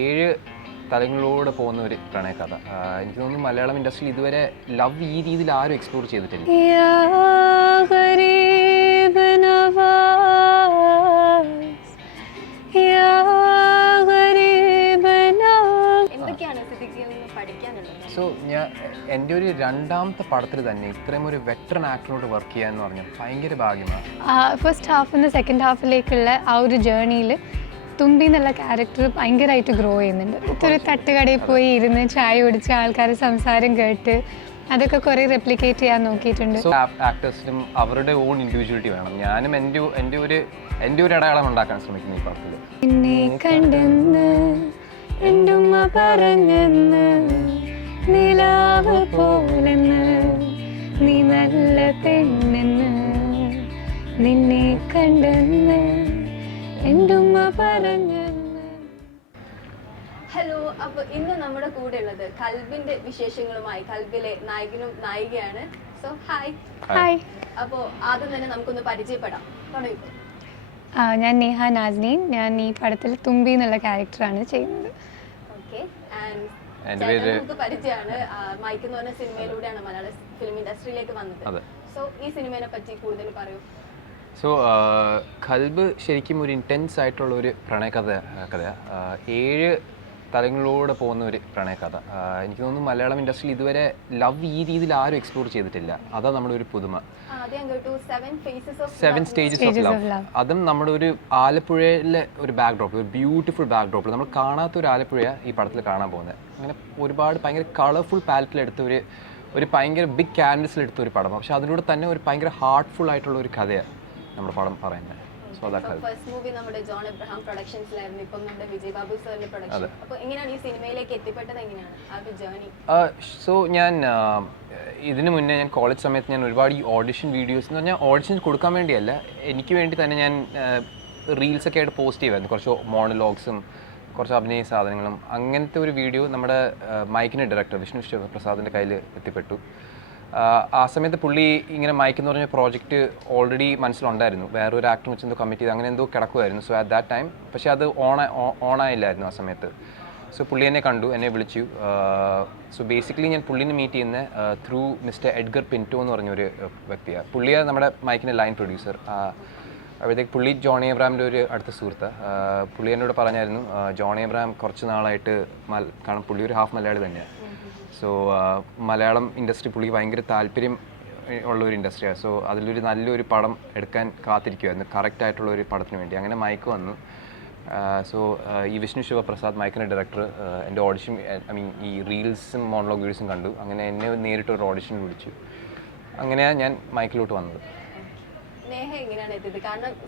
ഏഴ് തലങ്ങളിലൂടെ പോകുന്ന ഒരു പ്രണയകഥ എനിക്ക് തോന്നുന്നു മലയാളം ഇൻഡസ്ട്രി ഇതുവരെ ലവ് ഈ രീതിയിൽ ആരും എക്സ്പ്ലോർ ചെയ്തിട്ടില്ല. സോ ഞാൻ എന്റെ ഒരു രണ്ടാമത്തെ പടത്തിൽ തന്നെ ഇത്രയും ഒരു വെറ്ററൻ ആക്ടറിനോട് വർക്ക് ചെയ്യാന്ന് പറഞ്ഞാൽ ഭയങ്കര ഭാഗ്യമാണ്. ഫസ്റ്റ് ഹാഫിൽ നിന്ന് സെക്കൻഡ് ഹാഫിലേക്കുള്ള ആ ഒരു ജേർണിയിൽ തുമ്പി എന്നുള്ള ക്യാരക്ടർ ഭയങ്കരമായിട്ട് ഗ്രോ ചെയ്യുന്നുണ്ട് ഒരു തട്ടുകടയിൽ പോയി ഇരുന്ന് ചായ കുടിച്ച് ആൾക്കാർ സംസാരം കേട്ട് അതൊക്കെ കുറെ റെപ്ലിക്കേറ്റ് ചെയ്യാൻ നോക്കിയിട്ടുണ്ട്. സോ ആക്ടേഴ്സിനും അവരുടെ ഓൺ ഇൻഡിവിജ്വാലിറ്റി വേണം. ഞാനും എന്റെ എന്റെ ഒരു എന്റെ ഒരു അടയാളം ഉണ്ടാക്കാൻ ശ്രമിക്കുന്നു ഈ പടത്തിൽ. എന്നെ കണ്ടെന്ന് എന്റെ ഉമ്മ പറഞ്ഞെന്ന് നിലാവ് പോലെന്ന് നീ നല്ല പെണ്ണെന്ന് നിന്നെ കണ്ടെന്ന് എന്റെ ഉമ്മ പറഞ്ഞെന്ന് ഹലോ അപ്പൊ ഇന്ന് നമ്മുടെ കൂടെ ഉള്ളത് കൽബിന്റെ വിശേഷങ്ങളുമായി കൽബിലെ നായകനും നായികയാണ്. സോ ഹായ് ഹായ് അപ്പോ ആദ്യം തന്നെ നമുക്കൊന്ന് പരിചയപ്പെടാം. ആ, ഞാൻ നേഹ നാസ്നീൻ ഞാൻ ഈ പടത്തിൽ തുമ്പി എന്നുള്ള ക്യാരക്ടറാണ് ചെയ്യുന്നത്. ഓക്കെ ആൻഡ് എന്റെ പേര് നമുക്ക് പരിചയമാണ്. മൈക്ക് എന്ന് പറഞ്ഞ സിനിമയിലൂടെയാണ് മലയാള ഫിലിം ഇൻഡസ്ട്രിയിലേക്ക് വന്നത്. അതെ. സോ ഈ സിനിമയെ പറ്റി കൂടുതൽ പറയൂ. സോ ഖൽബ് ശരിക്കും ഒരു ഇന്റൻസ് ആയിട്ടുള്ള ഒരു പ്രണയകഥ കഥയാണ് ഏഴ് തലങ്ങളിലൂടെ പോകുന്ന ഒരു പ്രണയകഥ. എനിക്ക് തോന്നുന്നു മലയാളം ഇൻഡസ്ട്രിയിൽ ഇതുവരെ ലവ് ഈ രീതിയിൽ ആരും എക്സ്പ്ലോർ ചെയ്തിട്ടില്ല. അതാ നമ്മുടെ ഒരു പുതുമ. Seven phases of seven stages of love. അതും നമ്മുടെ ഒരു ആലപ്പുഴയിലെ ഒരു ബാക്ക്ഡ്രോപ്പ് ഒരു ബ്യൂട്ടിഫുൾ ബാക്ക്ഡ്രോപ്പ് നമ്മൾ കാണാത്ത ഒരു ആലപ്പുഴ ഈ പടത്തിൽ കാണാൻ പോകുന്നത് അങ്ങനെ ഒരുപാട് ഭയങ്കര കളർഫുൾ പാലറ്റിലെടുത്ത ഒരു ഒരു ഭയങ്കര ബിഗ് ക്യാൻവസിലെടുത്ത ഒരു പടം. പക്ഷെ അതിലൂടെ തന്നെ ഒരു ഭയങ്കര ഹാർട്ട്ഫുൾ ആയിട്ടുള്ള ഒരു കഥയാണ് നമ്മുടെ പടം പറയുന്നത്. സോ ഫസ്റ്റ് മൂവി നമ്മുടെ ജോൺ എബ്രഹാം പ്രൊഡക്ഷൻസിലായിരുന്നു ഇപ്പം നമ്മുടെ വിജയ് ബാബു സാറിന്റെ പ്രൊഡക്ഷൻ അപ്പോൾ എങ്ങനെയാണ് ഈ സിനിമയിലേക്ക് എത്തിപ്പെട്ടത് എങ്ങനെയാണ്? ആ ഒരു ജേർണി സോ ഞാൻ ഇതിനു മുന്നേ ഞാൻ കോളേജ് സമയത്ത് ഞാൻ ഒരുപാട് ഈ ഓഡിഷൻ വീഡിയോസ് എന്ന് പറഞ്ഞാൽ ഓഡിഷൻ കൊടുക്കാൻ വേണ്ടിയല്ല. എനിക്ക് വേണ്ടി തന്നെ ഞാൻ റീൽസ് ഒക്കെ ആയിട്ട് പോസ്റ്റ് ചെയ്യുമായിരുന്നു. കുറച്ച് മോണലോഗ്സും കുറച്ച് അഭിനയ സാധനങ്ങളും. അങ്ങനത്തെ ഒരു വീഡിയോ നമ്മുടെ മൈക്കിന്റെ ഡയറക്ടർ വിഷ്ണു വിശ്വപ്രസാദിന്റെ കയ്യിൽ എത്തിപ്പെട്ടു. ആ, സമയത്ത് പുള്ളി ഇങ്ങനെ മൈക്ക് എന്ന് പറഞ്ഞ പ്രോജക്റ്റ് ഓൾറെഡി മനസ്സിലുണ്ടായിരുന്നു. വേറൊരു ആക്ടർ വെച്ച് എന്തോ കമ്മിറ്റ് ചെയ്ത് അങ്ങനെ എന്തോ കിടക്കുമായിരുന്നു സോ അറ്റ് ദാറ്റ് ടൈം പക്ഷേ അത് ഓൺ ഓണായില്ലായിരുന്നു ആ സമയത്ത്. സോ പുള്ളി എന്നെ കണ്ടു എന്നെ വിളിച്ചു. സോ ബേസിക്കലി ഞാൻ പുള്ളിനെ മീറ്റ് ചെയ്യുന്ന ത്രൂ മിസ്റ്റർ എഡ്ഗർ പിന്റോ എന്ന് പറഞ്ഞൊരു വ്യക്തിയാണ് പുള്ളിയാണ് നമ്മുടെ മൈക്കിന്റെ ലൈൻ പ്രൊഡ്യൂസർ അപ്പോഴത്തേക്ക് പുള്ളി ജോണി എബ്രാമിന്റെ ഒരു അടുത്ത സുഹൃത്ത്. പുള്ളി എന്നോട് പറഞ്ഞായിരുന്നു ജോണി എബ്രാം കുറച്ച് നാളായിട്ട് മൽ കാരണം പുള്ളി ഒരു ഹാഫ് മലയാളി തന്നെയാണ് സോ മലയാളം ഇൻഡസ്ട്രി പുള്ളിക്ക് ഭയങ്കര താല്പര്യം ഉള്ള ഒരു ഇൻഡസ്ട്രിയാണ് സോ അതിലൊരു നല്ലൊരു പടം എടുക്കാൻ കാത്തിരിക്കുമായിരുന്നു കറക്റ്റ് ആയിട്ടുള്ള ഒരു പടത്തിന് വേണ്ടി. അങ്ങനെ മയക്ക് വന്നു. സോ ഈ വിഷ്ണു ശിവപ്രസാദ് മയക്കിന്റെ ഡയറക്ടർ എന്റെ ഓഡിഷൻ ഐ മീൻ ഈ റീൽസും മോണലോഗ് വീഡിയോസും കണ്ടു. അങ്ങനെ എന്നെ നേരിട്ട് ഒരു ഓഡിഷൻ വിളിച്ചു. അങ്ങനെയാണ് ഞാൻ മയക്കിലോട്ട് വന്നത്. നേഹ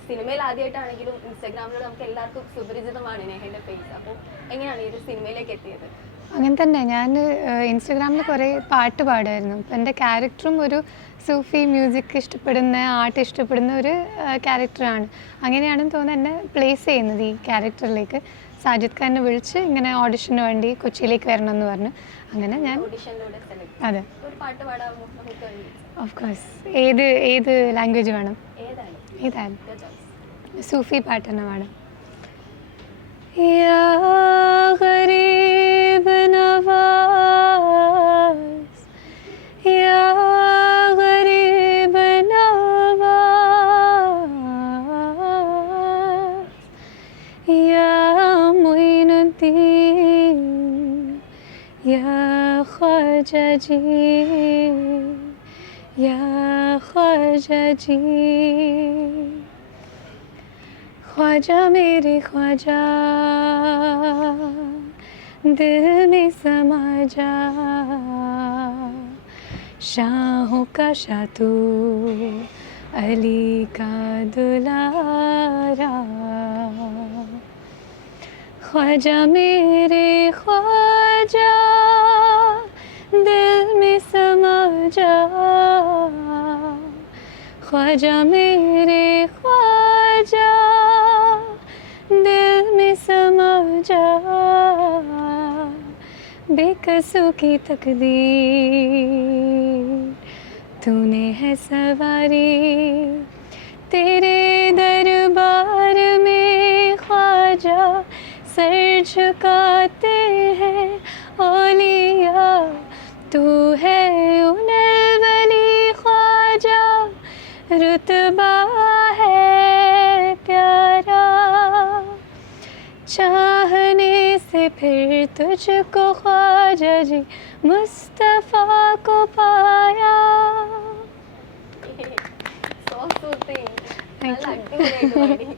സിനിമയിൽ ആദ്യമായിട്ടാണെങ്കിലും ഇൻസ്റ്റാഗ്രാമിലൂടെ നമുക്ക് എല്ലാവർക്കും സുപരിചിതമാണ് നേഹയുടെ ഫേസ് അപ്പോൾ എങ്ങനെയാണ് ഈ ഒരു സിനിമയിലേക്ക് എത്തിയത്? അങ്ങനെ തന്നെ. ഞാൻ ഇൻസ്റ്റഗ്രാമിൽ കുറേ പാട്ട് പാടുമായിരുന്നു. അപ്പം എന്റെ ക്യാരക്ടറും ഒരു സൂഫി മ്യൂസിക് ഇഷ്ടപ്പെടുന്ന ആർട്ട് ഇഷ്ടപ്പെടുന്ന ഒരു ക്യാരക്ടറാണ്. അങ്ങനെയാണെന്ന് തോന്നുന്നത് എന്നെ പ്ലേസ് ചെയ്യുന്നത് ഈ ക്യാരക്ടറിലേക്ക്. സാജിദ് ഖാനെ വിളിച്ച് ഇങ്ങനെ ഓഡിഷന് വേണ്ടി കൊച്ചിയിലേക്ക് വരണം എന്ന് പറഞ്ഞു. അങ്ങനെ ഞാൻ അതെ. ഓഫ് കോഴ്സ് ഏത് ഏത് ലാംഗ്വേജ് വേണം? ഏതായാലും സൂഫി പാട്ട് തന്നെ വേണം ख्वाजा जी या ख्वाजा जी ख्वाजा मेरे ख्वाजा दिल में समा जा शाहों का शाह तू अली का दुलारा ख्वाजा मेरे ख्वाजा दिल में समा जा। ख्वाजा मेरे ख्वाजा। दिल में समा जा। बेकसों की तकदीर। तूने है सवारी। तेरे दरबार में ख्वाजा। सर झुकाते हैं ओलिया फिर तुझको ख्वाजा जी मुस्तफ़ा को पाया so soothing. Thank I you.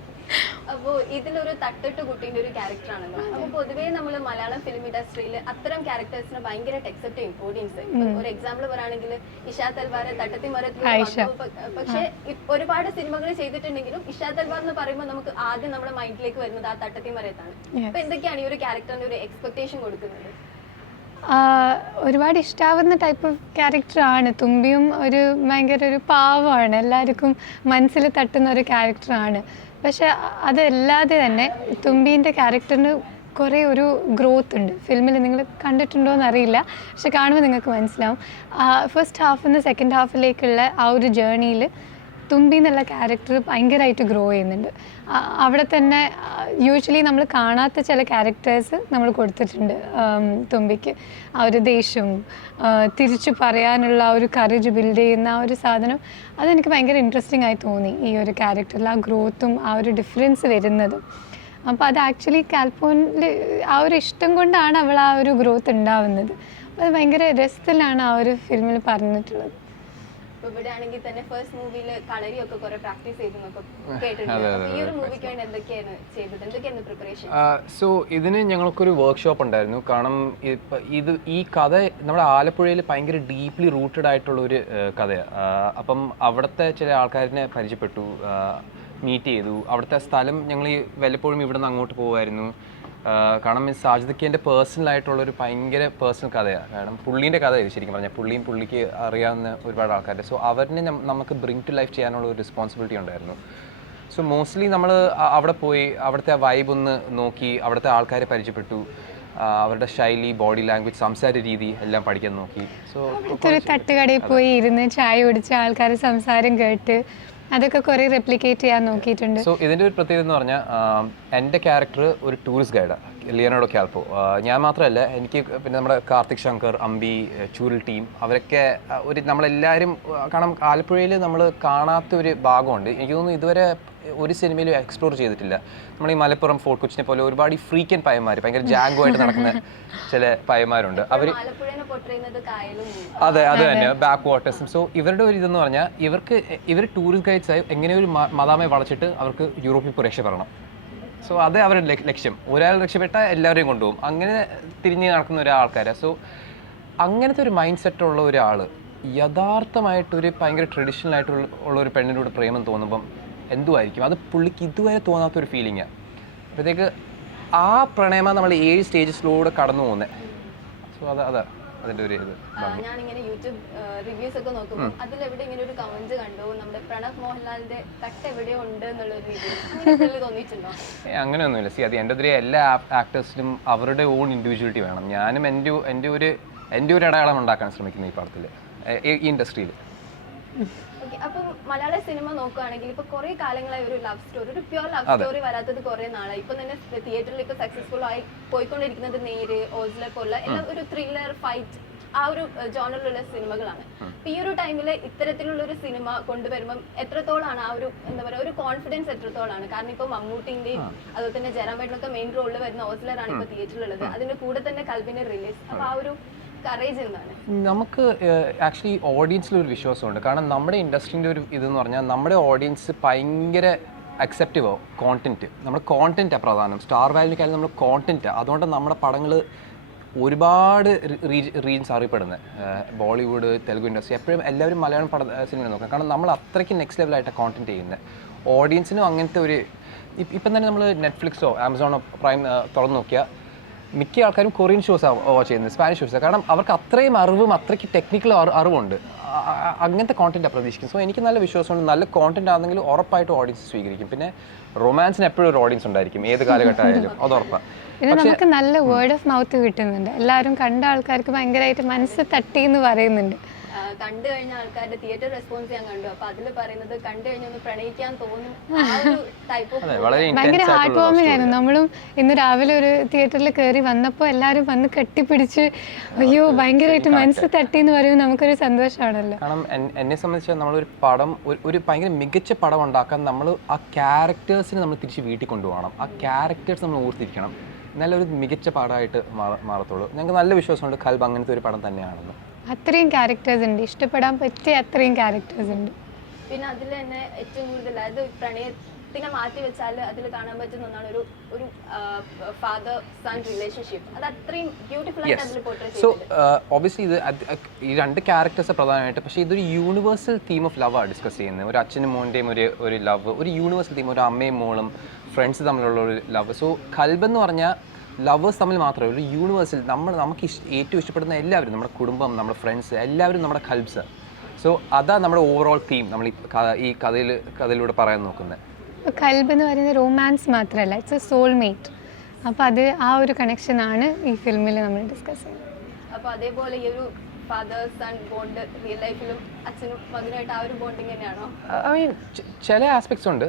അപ്പോൾ ഇതിലൊരു തട്ടിട്ട് കുട്ടീന്റെ ഒരു ക്യാരക്ടറാണല്ലോ അപ്പോൾ പൊതുവേ നമ്മൾ മലയാളം ഫിലിം ഇൻഡസ്ട്രിയിൽ അത്തരം ക്യാരക്ടേഴ്സിന് ഭയങ്കരമായിട്ട് അക്സെപ്റ്റ് ചെയ്യും ഓഡിയൻസ് ഒരു എക്സാമ്പിൾ പറയുകയാണെങ്കിൽ ഇഷാ തൽവാർ തട്ടത്തി ആയിഷ. പക്ഷെ ഒരുപാട് സിനിമകൾ ചെയ്തിട്ടുണ്ടെങ്കിലും ഇഷാ തൽവാർ എന്ന് പറയുമ്പോൾ നമുക്ക് ആദ്യം നമ്മുടെ മൈൻഡിലേക്ക് വരുന്നത് ആ തട്ടത്തി മരത്താണ്. അപ്പോൾ അപ്പൊ എന്തൊക്കെയാണ് ഈ ഒരു ക്യാരക്ടറിന് ഒരു എക്സ്പെക്ടേഷൻ കൊടുക്കുന്നത്? ഒരുപാട് ഇഷ്ടാവുന്ന ടൈപ്പ് ഓഫ് ക്യാരക്ടറാണ് തുമ്പിയും ഒരു ഭയങ്കര ഒരു പാവമാണ് എല്ലാവർക്കും മനസ്സിൽ തട്ടുന്ന ഒരു ക്യാരക്ടറാണ് പക്ഷെ അതല്ലാതെ തന്നെ തുമ്പീന്റെ ക്യാരക്ടറിന് കുറേ ഒരു ഗ്രോത്ത് ഉണ്ട്. ഫിലിമിൽ നിങ്ങൾ കണ്ടിട്ടുണ്ടോ എന്നറിയില്ല പക്ഷെ കാണുമ്പോൾ നിങ്ങൾക്ക് മനസ്സിലാവും. ഫസ്റ്റ് ഹാഫിൽ നിന്ന് സെക്കൻഡ് ഹാഫിലേക്കുള്ള ആ ഒരു ജേണിയിൽ തുമ്പി എന്നുള്ള ക്യാരക്ടർ ഭയങ്കരമായിട്ട് ഗ്രോ ചെയ്യുന്നുണ്ട്. അവിടെ തന്നെ യൂഷ്വലി നമ്മൾ കാണാത്ത ചില ക്യാരക്ടേഴ്സ് നമ്മൾ കൊടുത്തിട്ടുണ്ട് തുമ്പിക്ക്. ആ ഒരു ദേഷ്യവും തിരിച്ചു പറയാനുള്ള ആ ഒരു കറേജ് ബിൽഡ് ചെയ്യുന്ന ആ ഒരു സാധനം അതെനിക്ക് ഭയങ്കര ഇൻട്രസ്റ്റിംഗ് ആയി തോന്നി ഈ ഒരു ക്യാരക്ടറിൽ ആ ഗ്രോത്തും ആ ഒരു ഡിഫറൻസ് വരുന്നതും. അപ്പോൾ അത് ആക്ച്വലി കാൽപ്പോണിൽ ആ ഒരു ഇഷ്ടം കൊണ്ടാണ് അവൾ ആ ഒരു ഗ്രോത്ത് ഉണ്ടാവുന്നത്. അത് ഭയങ്കര രസത്തിലാണ് ആ ഒരു ഫിലിമിൽ പറഞ്ഞിട്ടുള്ളത്. ഇപ്പൊ ഇവിടെ ആണെങ്കിൽ തന്നെ ഫസ്റ്റ് മൂവിയിൽ കളരിയൊക്കെ കുറെ പ്രാക്ടീസ് ചെയ്തെന്നൊക്കെ കേട്ടിട്ടുണ്ട്. അതെ, അപ്പൊ ഈ ഒരു അതെ, മൂവിക്ക് വേണ്ടി എന്തൊക്കെയാണ് ചെയ്തത്? എന്തൊക്കെയാണ് പ്രിപ്പറേഷൻ സോ ഇതിന് ഞങ്ങൾക്കൊരു വർക്ക്ഷോപ്പ് ഉണ്ടായിരുന്നു. കാരണം ഇത് ഈ കഥ നമ്മുടെ ആലപ്പുഴയിൽ ഭയങ്കര ഡീപ്ലി റൂട്ടഡ് ആയിട്ടുള്ള ഒരു കഥയാണ് അപ്പം അവിടുത്തെ ചില ആൾക്കാരിനെ പരിചയപ്പെട്ടു മീറ്റ് ചെയ്തു. അവിടുത്തെ സ്ഥലം ഞങ്ങൾ വല്ലപ്പോഴും ഇവിടെ നിന്ന് അങ്ങോട്ട് പോകുമായിരുന്നു കാരണം മീൻസ് സാജിദക്കിന്റെ പേഴ്സണൽ ആയിട്ടുള്ള ഒരു ഭയങ്കര പേഴ്സണൽ കഥയാണ് കാരണം പുള്ളീന്റെ കഥ ഇത് ശരിക്കും പറഞ്ഞാൽ പുള്ളിയും പുള്ളിക്ക് അറിയാവുന്ന ഒരുപാട് ആൾക്കാർ സോ അവരിനെ നമുക്ക് ബ്രിങ് ടു ലൈഫ് ചെയ്യാനുള്ള ഒരു റെസ്പോൺസിബിലിറ്റി ഉണ്ടായിരുന്നു. സോ മോസ്റ്റ്ലി നമ്മൾ അവിടെ പോയി അവിടുത്തെ ആ വൈബ് ഒന്ന് നോക്കി അവിടുത്തെ ആൾക്കാരെ പരിചയപ്പെട്ടു. അവരുടെ ശൈലി ബോഡി ലാംഗ്വേജ് സംസാര രീതി എല്ലാം പഠിക്കാൻ നോക്കി. സോ തട്ടുകടയിൽ പോയി ഇരുന്ന് ചായ കുടിച്ച് ആൾക്കാരെ സംസാരം കേട്ട് അതൊക്കെ കുറെ റെപ്ലിക്കേറ്റ് ചെയ്യാൻ നോക്കിയിട്ടുണ്ട്. സോ ഇതിന്റെ ഒരു പ്രത്യേകത എന്ന് പറഞ്ഞാൽ എന്റെ ക്യാരക്ടർ ഒരു ടൂറിസ്റ്റ് ഗൈഡാണ് ലിയനോഡോ ക്യാൽപ്പോ ഞാൻ മാത്രമല്ല എനിക്ക് പിന്നെ നമ്മുടെ കാർത്തിക് ശങ്കർ അമ്പി ചൂരൽ ടീം അവരൊക്കെ ഒരു നമ്മളെല്ലാവരും കാരണം ആലപ്പുഴയിൽ നമ്മൾ കാണാത്ത ഒരു ഭാഗമുണ്ട്. എനിക്ക് തോന്നുന്നു ഇതുവരെ ഒരു സിനിമയിലും എക്സ്പ്ലോർ ചെയ്തിട്ടില്ല. നമ്മൾ ഈ മലപ്പുറം ഫോർട്ട് കൊച്ചിനെ പോലെ ഒരുപാട് ഈ ഫ്രീക്കൻ പയന്മാർ ഭയങ്കര ജാങ്കോ ആയിട്ട് നടക്കുന്ന ചില പയന്മാരുണ്ട് അവർ അതെ അത് തന്നെ ബാക്ക് വാട്ടേഴ്സും സോ ഇവരുടെ ഒരു ഇതെന്ന് പറഞ്ഞാൽ ഇവർക്ക് ഇവർ ടൂറിസ്റ്റ് ഗൈഡ്സ് ആയി എങ്ങനെ ഒരു മ- മദാമയെ വളച്ചിട്ട് അവർക്ക് യൂറോപ്പിൽ പോയി രക്ഷപ്പെടണം സോ അത് അവരുടെ ലക്ഷ്യം- ലക്ഷ്യം. ഒരാൾ രക്ഷപ്പെട്ടാൽ എല്ലാവരെയും കൊണ്ടുപോകും. അങ്ങനെ തിരിഞ്ഞ് നടക്കുന്ന ഒരാൾക്കാരാണ് സോ അങ്ങനത്തെ ഒരു മൈൻഡ് സെറ്റ് ഉള്ള ഒരാൾ യഥാർത്ഥമായിട്ടൊരു ഭയങ്കര ട്രഡീഷണൽ ആയിട്ടുള്ള ഉള്ള ഒരു പെണ്ണിനോട് പ്രേമം തോന്നുമ്പം എന്തുമായിരിക്കും അത് പുള്ളിക്ക് ഇതുവരെ തോന്നാത്ത ഒരു ഫീലിംഗാണ് അപ്പോഴത്തേക്ക് ആ പ്രണയമ നമ്മൾ ഏഴ് സ്റ്റേജസിലൂടെ കടന്നു പോകുന്നത് സോ അത് അതാ അതിന്റെ ഒരു ഇത്. ഞാനിങ്ങനെ യൂട്യൂബ് റിവ്യൂസ് ഒക്കെ നോക്കുമ്പോൾ അതിലെവിടെ ഇങ്ങനെ ഒരു കമന്റ് കണ്ടു? നമ്മുടെ പ്രണവ് മോഹൻലാലിന്റെ തട്ട് എവിടെയോ ഉണ്ട് എന്നുള്ള ഒരു രീതിയിൽ തോന്നിയിട്ടുണ്ടോ? അങ്ങനെയൊന്നുമില്ല. സി അത് എന്റെ അതിലെ എല്ലാ ആക്ടേഴ്സിനും അവരുടെ ഓൺ ഇൻഡിവിജ്വാലിറ്റി വേണം. ഞാനും എന്റെ എന്റെ ഒരു എന്റെ ഒരു അടയാളം ഉണ്ടാക്കാൻ ശ്രമിക്കുന്നു ഈ പടത്തിൽ ഈ ഇൻഡസ്ട്രിയിൽ അപ്പം മലയാള സിനിമ നോക്കുകയാണെങ്കിൽ ഇപ്പൊ കുറെ കാലങ്ങളായി ഒരു ലവ് സ്റ്റോറി ഒരു പ്യുവർ ലവ് സ്റ്റോറി വരാത്തത് കുറെ നാളായി. ഇപ്പൊ തന്നെ തിയേറ്ററിൽ ഇപ്പൊ സക്സസ്ഫുൾ ആയി പോയിക്കൊണ്ടിരിക്കുന്നത് നേര് ഓസ്ല പോലുള്ള എല്ലാം ഒരു ത്രില്ലർ ഫൈറ്റ് ആ ഒരു ജോണറിലുള്ള സിനിമകളാണ്. ഈ ഒരു ടൈമിൽ ഇത്തരത്തിലുള്ള ഒരു സിനിമ കൊണ്ടുവരുമ്പം എത്രത്തോളാണ് ആ ഒരു എന്താ പറയുക ഒരു കോൺഫിഡൻസ് എത്രത്തോളാണ്? കാരണം ഇപ്പൊ മമ്മൂട്ടിന്റെയും അതുപോലെ തന്നെ ജയറാമേട്ടനൊക്കെ മെയിൻ റോളിൽ വരുന്ന ഓസ്ലറാണ് ഇപ്പൊ തിയേറ്ററിലുള്ളത് അതിന്റെ കൂടെ തന്നെ കൽബിന്റെ റിലീസ് അപ്പൊ ആ ഒരു നമുക്ക് ആക്ച്വലി ഓഡിയൻസിൽ ഒരു വിശ്വാസമുണ്ട്. കാരണം നമ്മുടെ ഇൻഡസ്ട്രീന്റെ ഒരു ഇതെന്ന് പറഞ്ഞാൽ നമ്മുടെ ഓഡിയൻസ് ഭയങ്കര അക്സെപ്റ്റീവ് കോണ്ടന്റ് നമ്മുടെ കോണ്ടന്റാണ് പ്രധാനം. സ്റ്റാർ വാല്യൂക്കായാലും നമ്മൾ കോണ്ടന്റ് അതുകൊണ്ട് നമ്മുടെ പടങ്ങൾ ഒരുപാട് റീജൻസ് അറിയപ്പെടുന്നത് ബോളിവുഡ് തെലുഗു ഇൻഡസ്ട്രി എപ്പോഴും എല്ലാവരും മലയാളം പട സിനിമ നോക്കാം. കാരണം നമ്മൾ അത്രയ്ക്ക് നെക്സ്റ്റ് ലെവലായിട്ട് കോണ്ടന്റ് ചെയ്യുന്നത് ഓഡിയൻസിനും അങ്ങനത്തെ ഒരു ഇപ്പം തന്നെ നമ്മൾ നെറ്റ്ഫ്ലിക്സോ ആമസോണോ പ്രൈം തുറന്നു നോക്കിയാൽ മിക്ക ആൾക്കാരും കൊറിയൻ ഷോസ് വാച്ച് ചെയ്യുന്നത് സ്പാനിഷ് ഷോസ് കാരണം അവർക്ക് അത്രയും അറിവും അത്രയ്ക്ക് ടെക്നിക്കൽ അറിവുണ്ട്. അങ്ങനത്തെ കോണ്ടന്റ് പ്രതീക്ഷിക്കും സോ എനിക്ക് നല്ല വിശ്വാസമുണ്ട് നല്ല കോണ്ടന്റ് ആണെങ്കിൽ ഉറപ്പായിട്ട് ഓഡിയൻസ് സ്വീകരിക്കും. പിന്നെ റൊമാൻസിന് എപ്പോഴും ഒരു ഓഡിയൻസ് ഉണ്ടായിരിക്കും. ഏത് കാലഘട്ടമായാലും. അത് ഉറപ്പാണ് പിന്നെ നമുക്ക് നല്ല വേർഡ് ഓഫ് മൗത്ത് കിട്ടുന്നുണ്ട്. എല്ലാവരും കണ്ട ആൾക്കാർക്ക് ഭയങ്കരമായിട്ട് മനസ്സ് തട്ടി എന്ന് പറയുന്നുണ്ട്. കണ്ടു കഴിഞ്ഞ ആൾക്കാരുടെ തിയേറ്റർ റെസ്പോൺസ് ഞാൻ കണ്ടു. അപ്പൊ അതിൽ പറയുന്നത് കണ്ടു കഴിഞ്ഞൊന്ന് പ്രണയിക്കാൻ തോന്നും ആ ടൈപ്പ് ഓഫ് വളരെ ഭയങ്കര ഹാർട്ട് വാർമിംഗ് വാമിംഗ് ആയിരുന്നു. നമ്മളും ഇന്ന് രാവിലെ ഒരു തിയേറ്ററിൽ കയറി വന്നപ്പോൾ എല്ലാവരും വന്ന് കെട്ടിപ്പിടിച്ച് അയ്യോ ഭയങ്കരമായിട്ട് മനസ്സ് തട്ടി എന്ന് പറയുമ്പോൾ നമുക്കൊരു സന്തോഷമാണല്ലോ. കാരണം എന്നെ സംബന്ധിച്ച് നമ്മളൊരു പടം ഒരു- ഭയങ്കര മികച്ച പടം ഉണ്ടാക്കാൻ നമ്മൾ ആ ക്യാരക്ടേഴ്സിനെ നമ്മൾ തിരിച്ച് വീട്ടിൽ കൊണ്ടുപോകണം. ആ ക്യാരക്ടേഴ്സ് നമ്മൾ ഓർത്തിരിക്കണം. നല്ലൊരു ഒരു മികച്ച പടമായിട്ട് മാറ- മാറത്തുള്ളൂ. ഞങ്ങൾക്ക് നല്ല വിശ്വാസമുണ്ട്. കൽബ് അങ്ങനത്തെ ഒരു പടം തന്നെയാണെന്ന്. അത്രയും ക്യാരക്ടേഴ്സ് ഉണ്ട്. ഇഷ്ടപ്പെടാൻ പറ്റിയ അത്രയും ക്യാരക്ടേഴ്സ് ഉണ്ട്. പിന്നെ അതിൽ തന്നെ ഏറ്റവും കൂടുതൽ അതായത് പ്രണയത്തിനെ മാറ്റി വെച്ചാൽ അതിൽ കാണാൻ പറ്റുന്ന ഒന്നാണ് ഒരു ഒരു ഫാദർ സൺ റിലേഷൻഷിപ്പ് അത് അത്രയും ബ്യൂട്ടിഫുൾ ആയിട്ട് അതിൽ പോർട്രേ സോ ചെയ്തിട്ടുണ്ട്. ഒബിയസ്ലി ഇത് ഈ രണ്ട് ക്യാരക്ടേഴ്സ് പ്രധാനമായിട്ട് പക്ഷേ ഇതൊരു യൂണിവേഴ്സൽ തീം ഓഫ് ലവ് ലവാണ് ഡിസ്കസ് ചെയ്യുന്നത്. ഒരു അച്ഛനും മോന്റെയും ഒരു ഒരു ലവ് ഒരു യൂണിവേഴ്സൽ തീം ഒരു അമ്മയും മോളും ഫ്രണ്ട്സ് തമ്മിലുള്ള ഒരു ലവ് സോ കൽബ് എന്ന് പറഞ്ഞാൽ ലവേഴ്സ് തമ്മിൽ മാത്രമേ ഉള്ളൂ. യൂണിവേഴ്സിൽ നമ്മൾ നമുക്ക് ഏറ്റവും ഇഷ്ടപ്പെടുന്ന എല്ലാവരും നമ്മുടെ കുടുംബം നമ്മുടെ ഫ്രണ്ട്സ് എല്ലാവരും നമ്മുടെ ഹെൽപ്സ് സോ അതാ നമ്മുടെ ഓവറോൾ തീം നമ്മൾ ഈ ഈ കഥയിൽ കഥയിലൂടെ പറയാൻ നോക്കുന്നത് കൽബ് എന്ന് പറയുന്നത് റൊമാൻസ് മാത്രമല്ല ഇറ്റ്സ് എ സോൾമേറ്റ് അപ്പോൾ അത് ആ ഒരു കണക്ഷനാണ് ഈ ഫിലിമിൽ നമ്മൾ ഡിസ്കസ് ചെയ്യുന്നത്. അപ്പോൾ അതേപോലെ ഈ ഒരു ഫാദേഴ്സ് ആൻഡ് ബോണ്ട് റിയൽ ലൈഫിലും അച്ഛനും മകനുമായിട്ട് ആ ഒരു ബോണ്ടിങ് തന്നെയാണോ? ഐ മീൻ ചില ആസ്പെക്ട്സ് ഉണ്ട്.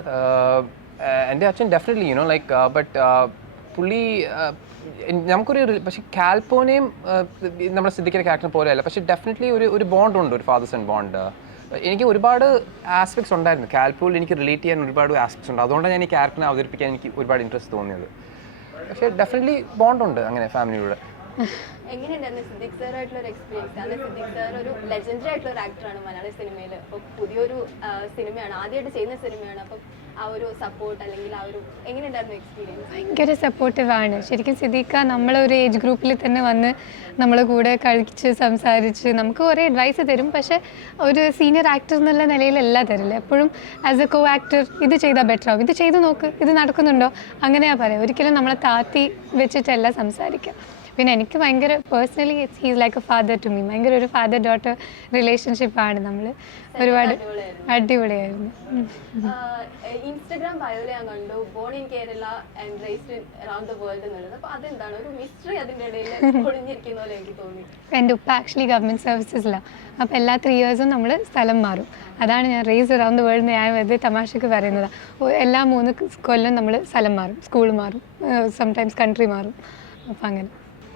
എന്റെ അച്ഛൻ ഡെഫിനറ്റ്ലി യുനോ ലൈക്ക് ബട്ട് പുള്ളി നമുക്കൊരു പക്ഷേ കാൽപ്പോനെയും ആഹ് നമ്മുടെ സിദ്ധിക്കുന്ന ക്യാരക്ടർ പോലെയല്ല. പക്ഷേ ഡെഫിനറ്റ്ലി ഒരു ഒരു ബോണ്ട് ഉണ്ട് ഒരു ഫാദേഴ്സ് ആൻഡ് ബോണ്ട് എനിക്ക് ഒരുപാട് ആസ്പെക്ട്സ് ഉണ്ടായിരുന്നു. കാൽപോൽ എനിക്ക് റിലേറ്റ് ചെയ്യാൻ ഒരുപാട് ആസ്പെക്ട്സ് ഉണ്ട്. അതുകൊണ്ടാണ് ഞാൻ ഈ ക്യാരക്ടറിനെ അവതരിപ്പിക്കാൻ എനിക്ക് ഒരുപാട് ഇൻട്രസ്റ്റ് തോന്നിയത്. പക്ഷേ ഡെഫിനറ്റ്ലി ബോണ്ട് ഉണ്ട് അങ്ങനെ ഫാമിലിയുടെ എങ്ങനെയുണ്ടായിരുന്നു സിദ്ദിഖ് സാർ ഒരു എക്സ്പീരിയൻസ് സാർ ഒരു ലെജൻഡറി മലയാള പുതിയൊരു സിനിമയാണ് ചെയ്യുന്ന സിനിമയാണ് ആ ഒരു സപ്പോർട്ട് അല്ലെങ്കിൽ ആ ഒരു എങ്ങനെയുണ്ടായിരുന്നു എക്സ്പീരിയൻസ് ഭയങ്കര സപ്പോർട്ടീവ് ആണ്. ശരിക്കും സിദ്ദീഖ നമ്മളെ ഒരു ഏജ് ഗ്രൂപ്പിൽ തന്നെ വന്ന് നമ്മളെ കൂടെ കളിച്ച് സംസാരിച്ച് നമുക്ക് കുറേ അഡ്വൈസ് തരും. പക്ഷേ ഒരു സീനിയർ ആക്ടർ എന്നുള്ള നിലയിൽ എല്ലാം തരില്ല എപ്പോഴും ആസ് എ കോ ആക്ടർ ഇത് ചെയ്താൽ ബെറ്റർ ആവും. ഇത് ചെയ്ത് നോക്ക്. ഇത് നടക്കുന്നുണ്ടോ? അങ്ങനെയാ പറയാം. ഒരിക്കലും നമ്മളെ താത്തി വെച്ചിട്ടല്ല സംസാരിക്കുക. പിന്നെ എനിക്ക് ഭയങ്കര personally he's like a father to me ഭയങ്കര ഒരു ഫാദർ ഡോട്ടർ റിലേഷൻഷിപ്പ് ആണ് നമ്മൾ ഒരുപാട് അടിപൊളിയായിരുന്നു. ഇൻസ്റ്റഗ്രാം ബയോലെ ഞാൻ കണ്ടു born in Kerala and raised around the world എന്നുള്ളത്. അപ്പോൾ അതെന്താണ്? ഒരു മിസ്റ്ററി അതിന്റെ ഇടയിൽ ഒളിഞ്ഞിരിക്കുന്ന പോലെ എനിക്ക് തോന്നി. എന്റെ ഉപ്പ ആക്ച്വലി ഗവൺമെന്റ് സർവീസസിലാണ് അപ്പോൾ എല്ലാ ത്രീ ഇയേഴ്സും നമ്മൾ സ്ഥലം മാറും. അതാണ് ഞാൻ റേസ് അറൗണ്ട് ദ വേൾഡ് ഞാൻ വെറുതെ തമാശക്ക് പറയുന്നത്. എല്ലാ മൂന്ന് കൊല്ലം നമ്മൾ സ്ഥലം മാറും. സ്കൂൾ മാറും. സംടൈംസ് കൺട്രി മാറും. അപ്പം അങ്ങനെ.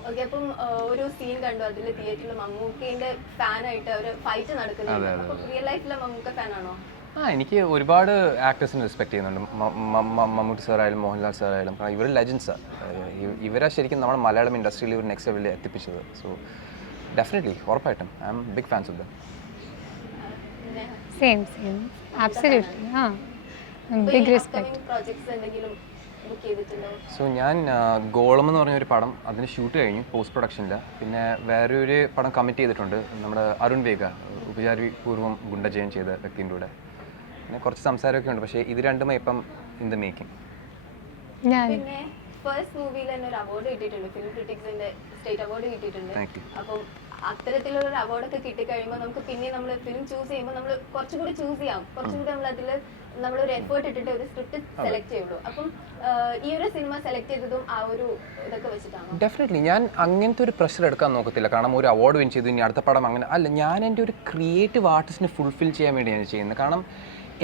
ഓക്കെ അപ്പം ആ, ഒരു സീൻ കണ്ടു. അതിൽ തിയേറ്ററിൽ മമ്മൂക്കേന്റെ ഫാനായിട്ട് ഒരു ഫൈറ്റ് നടക്കുന്നുണ്ട്. അപ്പോൾ റിയൽ ലൈഫിലെ മമ്മൂക്ക ഫാനാണോ ആ എനിക്ക് ഒരുപാട് ആക്ടേഴ്സിനെ റെസ്പെക്ട് ചെയ്യുന്നുണ്ട്. മമ്മൂട്ടി സാറായാലും മോഹൻലാൽ സാറായാലും കാരണം ഇവർ ലെജൻസാണ് ഇവരാ ശരിക്കും നമ്മുടെ മലയാളം ഇൻഡസ്ട്രിയിൽ ഒരു നെക്സ്റ്റ് ലെവലിൽ എത്തിപ്പിച്ചത്. സോ ഡെഫിനറ്റ്ലി ഉറപ്പായിട്ടും. I'm big fans of them same same absolutely ആ. ബിഗ് റെസ്പെക്ട് പ്രോജക്ട്സ് എന്തെങ്കിലും സോ ഞാൻ ഗോളം എന്ന് പറഞ്ഞ ഒരു പടം അതിന് ഷൂട്ട് കഴിഞ്ഞു പോസ്റ്റ് പ്രൊഡക്ഷനിൽ പിന്നെ വേറെ ഒരു പടം കമ്മിറ്റ് ചെയ്തിട്ടുണ്ട് നമ്മുടെ അരുൺ വേഗ ഉപചാരി പൂർവം ഗുണ്ടജയം ചെയ്ത വ്യക്തിന്റെ കൂടെ. പിന്നെ കുറച്ച് സംസാരമൊക്കെ ഉണ്ട് പക്ഷേ ഇത് രണ്ടും ഇപ്പം ഇൻ ദ മേക്കിംഗ് ഞാൻ പിന്നെ ഫസ്റ്റ് മൂവിയിൽ തന്നെ ഒരു അവാർഡ് കിട്ടിയിട്ടുണ്ട് ഫിലിം ക്രിറ്റിക്സിന്റെ സ്റ്റേറ്റ് അവാർഡ് കിട്ടിയിട്ടുണ്ട്. അപ്പം അത്തരത്തിലുള്ള ഒരു അവാർഡൊക്കെ കിട്ടിക്കഴിയുമ്പോൾ നമുക്ക് പിന്നെ നമ്മൾ ഫിലിം ചൂസ് ചെയ്യുമ്പോൾ നമ്മൾ കുറച്ചും കൂടി ചൂസ് ചെയ്യാം. കുറച്ചും കൂടി നമ്മൾ അതിൽ നമ്മൾ ഒരു എഫേർട്ട് ഇട്ടിട്ട് ഒരു സ്ക്രിപ്റ്റ് സെലക്ട് ചെയ്യുള്ളൂ അപ്പം ഈ ഒരു സിനിമ സെലക്ട് ചെയ്തതും ആ ഒരു ഇതൊക്കെ വെച്ചിട്ടാണ്? ഡെഫിനറ്റ്ലി ഞാൻ അങ്ങനത്തെ ഒരു പ്രഷർ എടുക്കാൻ നോക്കത്തില്ല. കാരണം ഒരു അവാർഡ് വിൻ ചെയ്തു ഇനി അടുത്ത പടം അങ്ങനെ അല്ല ഞാൻ എന്റെ ഒരു ക്രിയേറ്റീവ് ആർട്ടിസ്റ്റിനെ ഫുൾഫിൽ ചെയ്യാൻ വേണ്ടിയാണ് ചെയ്യുന്നത്. കാരണം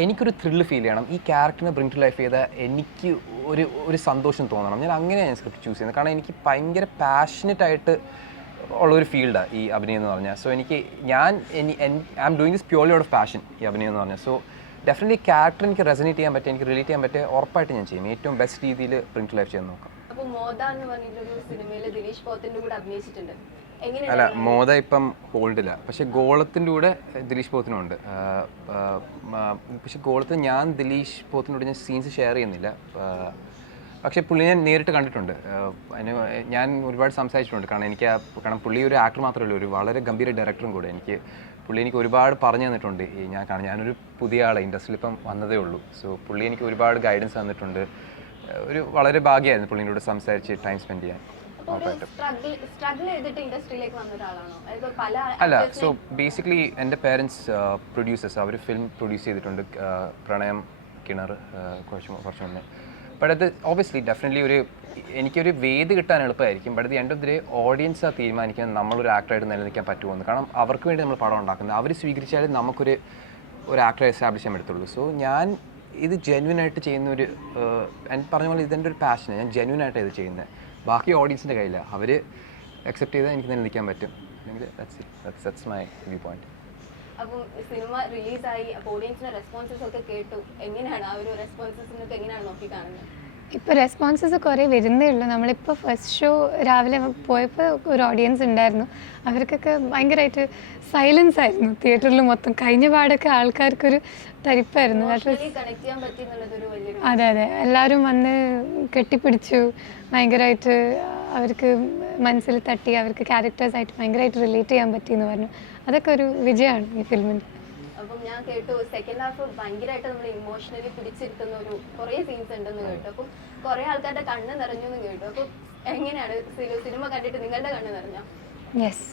എനിക്കൊരു ത്രില്ല് ഫീൽ ചെയ്യണം. ഈ ക്യാരക്ടറിനെ ബ്രിങ് ടു ലൈഫ് ചെയ്ത എനിക്ക് ഒരു ഒരു സന്തോഷം തോന്നണം. ഞാൻ അങ്ങനെയാണ് ഞാൻ സ്ക്രിപ്റ്റ് ചൂസ് ചെയ്യുന്നത്. കാരണം എനിക്ക് ഭയങ്കര പാഷനറ്റ് ആയിട്ട് ഉള്ള ഒരു ഫീൽഡാണ് ഈ അഭിനയം എന്ന് പറഞ്ഞാൽ. സോ എനിക്ക് ഞാൻ I am doing this purely out of passion ഈ അഭിനയം എന്ന് പറഞ്ഞാൽ. സോ ഡെഫിനറ്റ്ലി ക്യാരക്ടർ എനിക്ക് റെസനേറ്റ് ചെയ്യാൻ പറ്റുക എനിക്ക് റിലേറ്റ് ചെയ്യാൻ പറ്റുക ഉറപ്പായിട്ട് ഞാൻ ചെയ്യും. ഏറ്റവും ബെസ്റ്റ് രീതിയിൽ പ്രിന്റ് ലൈഫ് ചെയ്യാൻ നോക്കാം. അല്ല മോദ ഇപ്പം ഹോൾഡില്ല പക്ഷെ ഗോളത്തിന്റെ കൂടെ ദിലീഷ് പോത്തിനും ഉണ്ട്. ആ, ആ, ആ, പക്ഷെ ഗോളത്തിൽ ഞാൻ ദിലീഷ് പോത്തിനോട് ഞാൻ സീൻസ് ഷെയർ ചെയ്യുന്നില്ല. പക്ഷേ പുള്ളി ഞാൻ നേരിട്ട് കണ്ടിട്ടുണ്ട്. അതിന് ഞാൻ ഒരുപാട് സംസാരിച്ചിട്ടുണ്ട്. കാരണം എനിക്ക് കാരണം പുള്ളി ഒരു ആക്ടർ മാത്രമല്ല ഒരു വളരെ ഗംഭീര ഡയറക്ടറും കൂടെ. എനിക്ക് പുള്ളി എനിക്ക് ഒരുപാട് പറഞ്ഞു തന്നിട്ടുണ്ട്. ഈ ഞാൻ കാണാൻ ഞാനൊരു പുതിയ ആളെ ഇൻഡസ്ട്രിയിൽ ഇപ്പം വന്നതേ ഉള്ളൂ. സോ പുള്ളി എനിക്ക് ഒരുപാട് ഗൈഡൻസ് തന്നിട്ടുണ്ട്. ഒരു വളരെ ഭാഗ്യമായിരുന്നു പുള്ളിനോട് സംസാരിച്ച് ടൈം സ്പെൻഡ് ചെയ്യാൻ. അല്ല സോ ബേസിക്കലി എന്റെ പേരൻസ് പ്രൊഡ്യൂസേഴ്സ് അവർ ഫിലിം പ്രൊഡ്യൂസ് ചെയ്തിട്ടുണ്ട്. പ്രണയം കിണർ കുറച്ച് കുറച്ച് മുന്നേ. ബട്ട് അത് ഓബിയസ്ലി ഡെഫിനറ്റ്ലി ഒരു എനിക്കൊരു വേദി കിട്ടാൻ എളുപ്പമായിരിക്കും. But the end of the audience ആ തീരുമാനിക്കാൻ നമ്മളൊരു ആക്ടറായിട്ട് നിലനിൽക്കാൻ പറ്റുമെന്ന്. കാരണം അവർക്ക് വേണ്ടി നമ്മൾ പടം ഉണ്ടാക്കുന്നത്. അവർ സ്വീകരിച്ചാലും നമുക്കൊരു ഒരു ആക്ടറെ എസ്റ്റാബ്ലിഷ് ചെയ്യാൻ പറ്റത്തുള്ളൂ. സോ ഞാൻ ഇത് ജെന്വിൻ ആയിട്ട് ചെയ്യുന്ന ഒരു പറഞ്ഞ പോലെ ഇതെന്റെ ഒരു പാഷനാണ് ഞാൻ ജെന്വിൻ ആയിട്ട് ഇത് ചെയ്യുന്നത്. ബാക്കി ഓഡിയൻസിന്റെ കയ്യിലാണ് അവർ അക്സെപ്റ്റ് ചെയ്താൽ എനിക്ക് നിലനിൽക്കാൻ പറ്റും. അല്ലെങ്കിൽ that's that's that's my viewpoint അപ്പം സിനിമ റിലീസായി അപ്പോൾ ഓഡിയൻസിന്റെ റെസ്പോൺസസ് ഒക്കെ കേട്ടു. എങ്ങനെയാണ് ആ ഒരു റെസ്പോൺസസിനൊക്കെ എങ്ങനെയാണ് നോക്കി കാണുന്നത് ഇപ്പോൾ റെസ്പോൺസസ് കുറേ വരുന്നേ ഉള്ളൂ. നമ്മളിപ്പോൾ ഫസ്റ്റ് ഷോ രാവിലെ പോയപ്പോൾ ഒരു ഓഡിയൻസ് ഉണ്ടായിരുന്നു അവർക്കൊക്കെ ഭയങ്കരമായിട്ട് സൈലൻസ് ആയിരുന്നു. തിയേറ്ററിൽ മൊത്തം കഴിഞ്ഞ പാടൊക്കെ ആൾക്കാർക്കൊരു തരിപ്പായിരുന്നു. അതെ അതെ. എല്ലാവരും വന്ന് കെട്ടിപ്പിടിച്ചു. ഭയങ്കരമായിട്ട് അവർക്ക് മനസ്സിൽ തട്ടി അവർക്ക് ക്യാരക്ടേഴ്സായിട്ട് ഭയങ്കരമായിട്ട് റിലേറ്റ് ചെയ്യാൻ പറ്റിയെന്ന് പറഞ്ഞു. അതൊക്കെ ഒരു വിജയമാണ് ഈ ഫിലിമിന്റെ അപ്പം ഞാൻ കേട്ടു സെക്കൻഡ് ഹാഫ് ഭയങ്കരമായിട്ട് നമ്മൾ ഇമോഷണലി പിടിച്ചിരുത്തുന്ന ഒരു കുറേ സീൻസ് ഉണ്ടെന്ന് കേട്ടു. അപ്പം കുറേ ആൾക്കാരുടെ കണ്ണ് നിറഞ്ഞു എന്ന് കേട്ടു. അപ്പം എങ്ങനെയാണ് സിനിമ- സിനിമ കണ്ടിട്ട് നിങ്ങളുടെ കണ്ണ് നിറഞ്ഞോ? യെസ്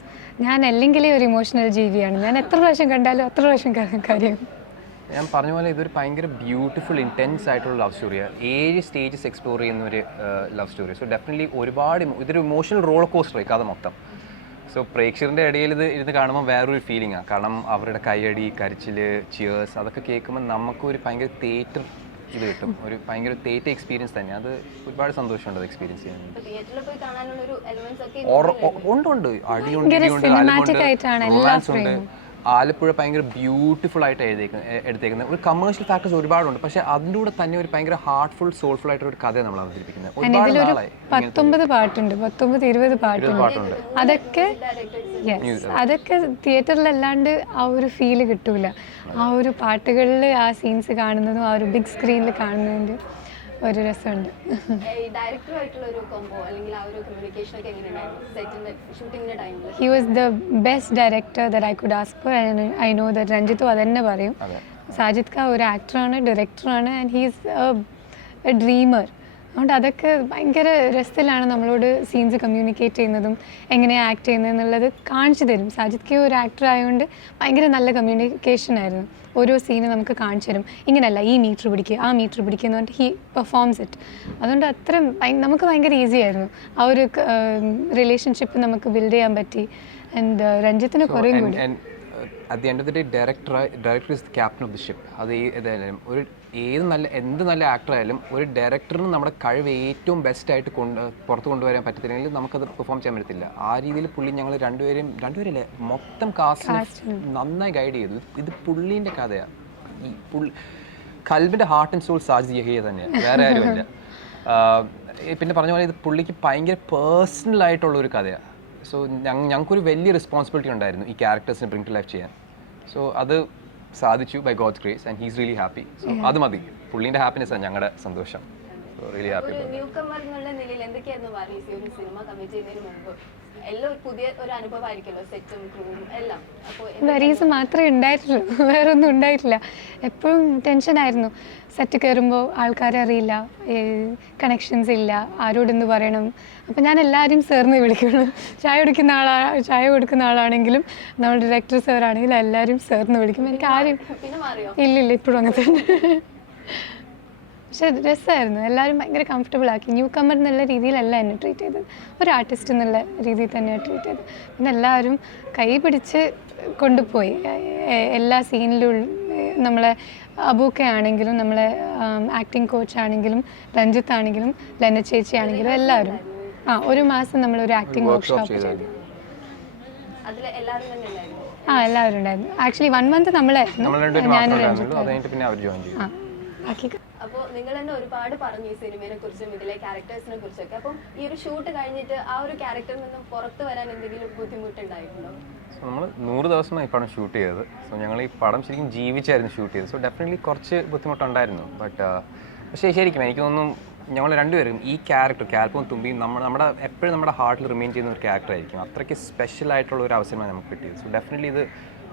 ഞാൻ അല്ലെങ്കിലേ ഒരു ഇമോഷണൽ ജീവിയാണ്. ഞാൻ എത്ര പ്രാവശ്യം കണ്ടാലും അത്ര പ്രാവശ്യം കാണാൻ കാര്യം. ഞാൻ പറഞ്ഞ പോലെ ഇതൊരു ഭയങ്കര ബ്യൂട്ടിഫുൾ ഇന്റൻസ് ആയിട്ടുള്ള ലവ് സ്റ്റോറിയാണ് ഏഴ് സ്റ്റേജസ് എക്സ്പ്ലോർ ചെയ്യുന്ന ഒരു ലവ് സ്റ്റോറി സോ ഡെഫിനറ്റ്ലി ഒരുപാട് ഇതൊരു ഇമോഷണൽ റോൾ കോസ്റ്റർ കഥ മൊത്തം. സോ പ്രേക്ഷകരുടെ ഇടയിൽ ഇത് ഇരുന്ന് കാണുമ്പോൾ വേറൊരു ഫീലിംഗ് ആണ് കാരണം അവരുടെ കൈയടി കരച്ചിൽ ചിയേഴ്സ് അതൊക്കെ കേൾക്കുമ്പോൾ നമുക്കൊരു ഭയങ്കര തേറ്റർ ഇത് കിട്ടും. ഒരു ഭയങ്കര തേറ്റർ എക്സ്പീരിയൻസ് തന്നെ. അത് ഒരുപാട് സന്തോഷമുണ്ട് അത് എക്സ്പീരിയൻസ് ചെയ്യാൻ തിയേറ്ററിൽ പോയി കാണാനുള്ള ഒരു എലിമെന്റ്സ് ഒക്കെ ഓർ- ഉണ്ട് ഉണ്ട്. അടിയുണ്ട് റൊമാൻസ് ഉണ്ട്. ആലപ്പുഴ ഭയങ്കര ബ്യൂട്ടിഫുൾ ആയിട്ട് എഴുതിയേക്കുന്നത് എടുത്തേക്കുന്നത് ഒരു കമേഴ്ഷ്യൽ ഫാക്ടേഴ്സ് ഒരുപാടുണ്ട്. പക്ഷെ അതിന്റെ കൂടെ തന്നെ ഒരു ഭയങ്കര ഹാർട്ട്ഫുൾ സോൾഫുൾ ആയിട്ട് ഒരു കഥയാണ് നമ്മൾ അവതരിപ്പിക്കുന്നത്. ഒരുപാട് നാളായി പത്തൊമ്പത് പാട്ടുണ്ട്. പത്തൊമ്പത് ഇരുപത് പാട്ടുണ്ട്. അതൊക്കെ അതൊക്കെ തിയേറ്ററിലല്ലാണ്ട് ആ ഒരു ഫീൽ കിട്ടൂല. ആ ഒരു പാട്ടുകളിൽ ആ സീൻസ് കാണുന്നതും ആ ഒരു ബിഗ് സ്ക്രീനിൽ കാണുന്നതിന്റെ ഒരു രസമുണ്ട്. He was the best director that I could ask for I know that രഞ്ജിത്തും അതന്നെ പറയും. സാജിത് സാജിദ് ഖാൻ ഒരു ആക്ടറാണ് ഡയറക്ടറാണ് ആൻഡ് ഹീസ് എ ഡ്രീമർ അതുകൊണ്ട് അതൊക്കെ ഭയങ്കര രസത്തിലാണ് നമ്മളോട് സീൻസ് കമ്മ്യൂണിക്കേറ്റ് ചെയ്യുന്നതും എങ്ങനെയാണ് ആക്ട് ചെയ്യുന്നത് എന്നുള്ളത് കാണിച്ചു തരും. സാജിദ് കെ ഒരു ആക്ടർ ആയതുകൊണ്ട് ഭയങ്കര നല്ല കമ്മ്യൂണിക്കേഷൻ ആയിരുന്നു. ഓരോ സീന് നമുക്ക് കാണിച്ചു തരും. ഇങ്ങനെയല്ല ഈ മീറ്റർ പിടിക്കുക ആ മീറ്റർ പിടിക്കുക എന്ന് പറഞ്ഞിട്ട് ഹി പെർഫോംസ് ഇറ്റ് അതുകൊണ്ട് അത്രയും നമുക്ക് ഭയങ്കര ഈസി ആയിരുന്നു. ആ ഒരു റിലേഷൻഷിപ്പ് നമുക്ക് ബിൽഡ് ചെയ്യാൻ പറ്റി. ആൻഡ് രഞ്ജിത്തിന് കുറേ കൂടി. At the end of the day director director is the captain of the ship അത് ഏതായാലും ഒരു ഏത് നല്ല എന്ത് നല്ല ആക്ടർ ആയാലും ഒരു ഡയറക്ടറിന് നമ്മുടെ കഴിവ് ഏറ്റവും ബെസ്റ്റ് ആയിട്ട് കൊണ്ട് പുറത്ത് കൊണ്ടുവരാൻ പറ്റത്തില്ലെങ്കിൽ നമുക്കത് പെർഫോം ചെയ്യാൻ പറ്റത്തില്ല. ആ രീതിയിൽ പുള്ളി ഞങ്ങൾ രണ്ടുപേരും രണ്ടുപേരല്ലേ മൊത്തം കാസ്റ്റ് നന്നായി ഗൈഡ് ചെയ്തു. ഇത് പുള്ളീന്റെ കഥയാണ് ഈ പുള്ളി കൽബിന്റെ heart and soul Saj Yahiya തന്നെയാണ് വേറെ ആരുമില്ല. പിന്നെ പറഞ്ഞ പോലെ ഇത് പുള്ളിക്ക് ഭയങ്കര പേഴ്സണൽ ആയിട്ടുള്ള ഒരു കഥയാണ് സോ ഞങ്ങൾക്കൊരു വലിയ റെസ്പോൺസിബിലിറ്റി ഉണ്ടായിരുന്നു ഈ ക്യാരക്ടേഴ്സിനെ ബ്രിങ് ടു ലൈഫ് ചെയ്യാൻ. സോ അത് സാധിച്ചു by God's grace and he's really happy so അത് മതി. പുള്ളീന്റെ ഹാപ്പിനെസ് ആണ് ഞങ്ങളുടെ സന്തോഷം. റിയലി ഹാപ്പി ഒരു ന്യൂ കമ്മർ എന്നുള്ള നിലയിൽ എന്തൊക്കെയായിരുന്നു വാരീസ് ഒരു സിനിമ കമ്മിറ്റ് ചെയ്യുന്നതിന് മുമ്പ് എല്ലാം ഒരു പുതിയ ഒരു അനുഭവമായിരിക്കുമല്ലോ? സെറ്റും ക്രൂവും എല്ലാം. അപ്പോൾ വരീസ് മാത്രമേ ഉണ്ടായിട്ടുള്ളൂ. വേറെ ഒന്നും ഉണ്ടായിട്ടില്ല. എപ്പോഴും ടെൻഷനായിരുന്നു സെറ്റ് കയറുമ്പോൾ ആൾക്കാരെ അറിയില്ല. കണക്ഷൻസ് ഇല്ല. ആരോടെന്ന് പറയണം. അപ്പം ഞാൻ എല്ലാവരും സാറിന് വിളിക്കുള്ളൂ ചായ കുടിക്കുന്ന ആളാ ചായ കൊടുക്കുന്ന ആളാണെങ്കിലും നമ്മുടെ ഡയറക്ടർ സാറാണെങ്കിലും എല്ലാവരും സാറിന് വിളിക്കും. എനിക്ക് ആരും ഇല്ലില്ല ഇപ്പോഴും അങ്ങനെ തന്നെ. പക്ഷെ രസമായിരുന്നു. എല്ലാവരും ഭയങ്കര കംഫർട്ടബിൾ ആക്കി. ന്യൂ കമ്മർ എന്നുള്ള രീതിയിലല്ല എന്നെ ട്രീറ്റ് ചെയ്തത്. ഒരു ആർട്ടിസ്റ്റ് എന്നുള്ള രീതിയിൽ തന്നെയാണ് ട്രീറ്റ് ചെയ്തത്. പിന്നെ എല്ലാവരും കൈ പിടിച്ച് കൊണ്ടുപോയി. എല്ലാ സീനിലും നമ്മളെ അബൂക്ക ആണെങ്കിലും നമ്മളെ ആക്ടിങ് കോച്ച് ആണെങ്കിലും രഞ്ജിത്ത് ആണെങ്കിലും ലന ചേച്ചി ആണെങ്കിലും എല്ലാവരും. ആ ഒരു മാസം നമ്മൾ ഒരു ആക്ടിങ് വർക്ക്ഷോപ്പ് ചെയ്തു. ചെയ്തായിരുന്നു. എല്ലാവരും തന്നെ ഉണ്ടായിരുന്നു. ആ എല്ലാവരും ഉണ്ടായിരുന്നു. ആക്ച്വലി വൺ മന്ത് നമ്മളായിരുന്നു. ഞാനും രഞ്ജിത്ത് രഞ്ജിത്തും ഉണ്ടായിരുന്നുള്ളൂ. പിന്നെ അവർ ജോയിൻ ചെയ്തു. ആ ബാക്കി അപ്പോൾ നിങ്ങൾ തന്നെ ഒരുപാട് പറഞ്ഞു ഈ സിനിമയെ കുറിച്ചും ഇതിലെ ക്യാരക്ടേഴ്സിനെ കുറിച്ചൊക്കെ. അപ്പം ഈ ഒരു ഷൂട്ട് കഴിഞ്ഞിട്ട് ആ ഒരു ക്യാരക്ടറിൽ നിന്നും പുറത്തു വരാൻ എന്തെങ്കിലും ബുദ്ധിമുട്ടുണ്ടായിട്ടുണ്ടോ? നമ്മൾ നൂറ് ദിവസമായി ഈ പടം ഷൂട്ട് ചെയ്തത്. സോ ഞങ്ങൾ ഈ പടം ശരിക്കും ജീവിച്ചായിരുന്നു ഷൂട്ട് ചെയ്തത്. സോ ഡെഫിനറ്റ്ലി കുറച്ച് ബുദ്ധിമുട്ടുണ്ടായിരുന്നു. ബട്ട് പക്ഷേ ശരിക്കും എനിക്ക് തോന്നുന്നു ഞങ്ങൾ രണ്ടുപേരും ഈ ക്യാരക്ടർ കാൽപ്പും തുമ്പിയും നമ്മൾ നമ്മുടെ എപ്പോഴും നമ്മുടെ ഹാർട്ടിൽ റിമെയിൻ ചെയ്യുന്ന ഒരു ക്യാരക്ടർ ആയിരിക്കും. അത്രയ്ക്ക് സ്പെഷ്യൽ ആയിട്ടുള്ള ഒരു അവസരമാണ് നമുക്ക് കിട്ടിയത്. സോ ഡെഫിനറ്റ്ലി ഇത്